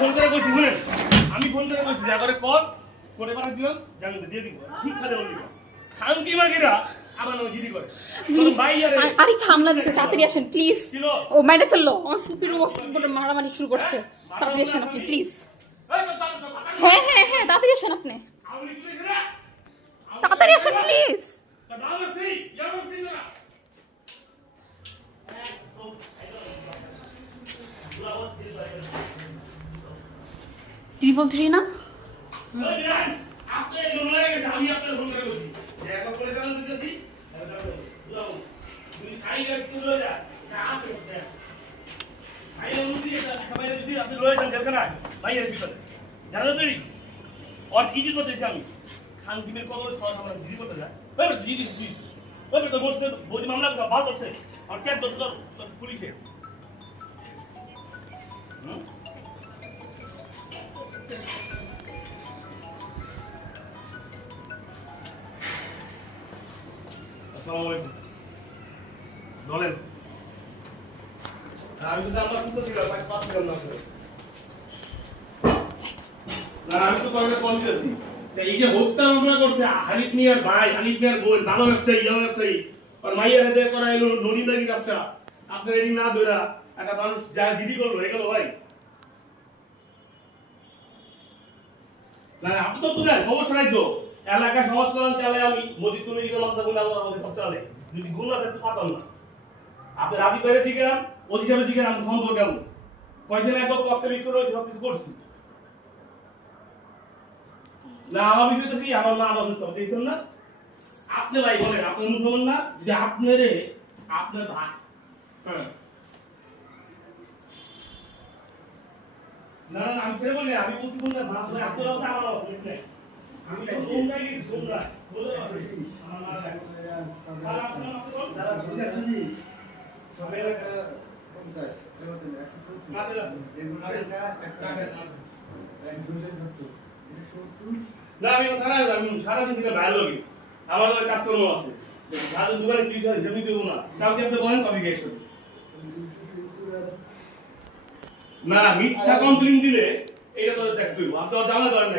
Phone করে শুনেন আমি ফোন করে কইছি যা করে কল করে পাঠা দিলাম জামিন দিয়ে দিব। শিক্ষা দিব মাগিরা আবার নামে জিডি করে। প্লিজ আরে দিছে তাড়াতাড়ি আসেন প্লিজ ও মেরে ফেলল আমার ফুপির বলে মারামারি শুরু করছে। তাড়াতাড়ি আসেন আপনি প্লিজ হ্যাঁ হ্যাঁ হ্যাঁ তাড়াতাড়ি আসেন আপনি। তাড়াতাড়ি আসেন প্লিজ তা দাও ফ্রি ইয়ার ফ্রি না ট্রিপল থ্রি না ওই বিরান আপনি জন্য লাগে গেছে আমি আপনার ফোন করে কইছি যে এখন করে জানান দিতেছি তুমি সাইড একটু লয়ে যা না আছে ভাই অনুমতি এটা একটা বাইরে যদি আপনি লয়ে যান জেলখানা ভাইয়ের বিপদে জানো তো আর কি জিনিস করতেছি আমি খান টিমের কত সহজ আমরা জিডি করতে যায় ওই জিডি জিডি ওই তো বসতে বৌদি মামলা বাদ হচ্ছে আর চার দশ দশ পুলিশে আসসালামু আলাইকুম আমি তো জানলাম তো ছিল পাঁচ পাঁচ না না, আমি তো কয়েকটা কল দিয়েছি। এই যে হত্যা মামলা করছে হানিফ মিয়ার ভাই, হানিফ মিয়ার বোন, ভালো ব্যবসায়ী ইয়ং ব্যবসায়ী। আর মাইয়ার হাতে করা এলো নদীদারি ব্যবসা। আপনার এটি না ধরা একটা মানুষ যা জিডি করল এগুলো ভাই। না আপনি তো তুলেন সমস্যা নাই তো। এলাকা সমাজ কল্যাণ না না। আপনি রাজি কয়েকদিন আগে কষ্ট বিষয় না, আমার বিষয় তো কি না। আপনি আপনি মুসলমান আপনারে আপনার হ্যাঁ। না না আমি ফেরে বলি আমি বলছি বলছি আপনার আমার অবস্থা না কাজকর্ম আছে। দোকানে নিতে না। বলেন কবি না, মিথ্যা কমপ্লেন দিলে এটা তো দেখতে হইব আপনি তো জানা ধরেন না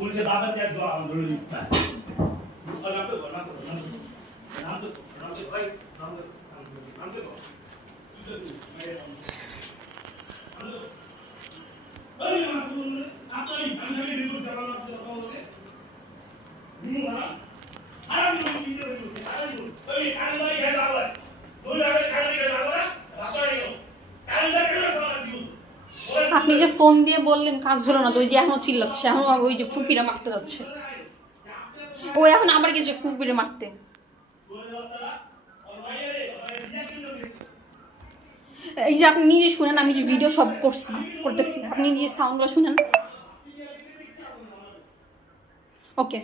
পুলিশের বাবার যে একদম আমার ধরে নিচ্ছে নাম তো নাম তো নাম তো নাম তো ভাই নাম তো নাম তো নাম তো अरे ফোন দিয়ে বললেন, কাজ হলো না তো, ওই যে এখনও চিল্লাচ্ছে, এখন ওই যে ফুপিরা মারতে যাচ্ছে। ও এখন আবার গেছে ফুপিরে মারতে। এই যে আপনি নিজে শুনেন, আমি যে ভিডিও সব করছি, করতেছি, আপনি নিজের সাউন্ডগুলো শুনেন। ওকে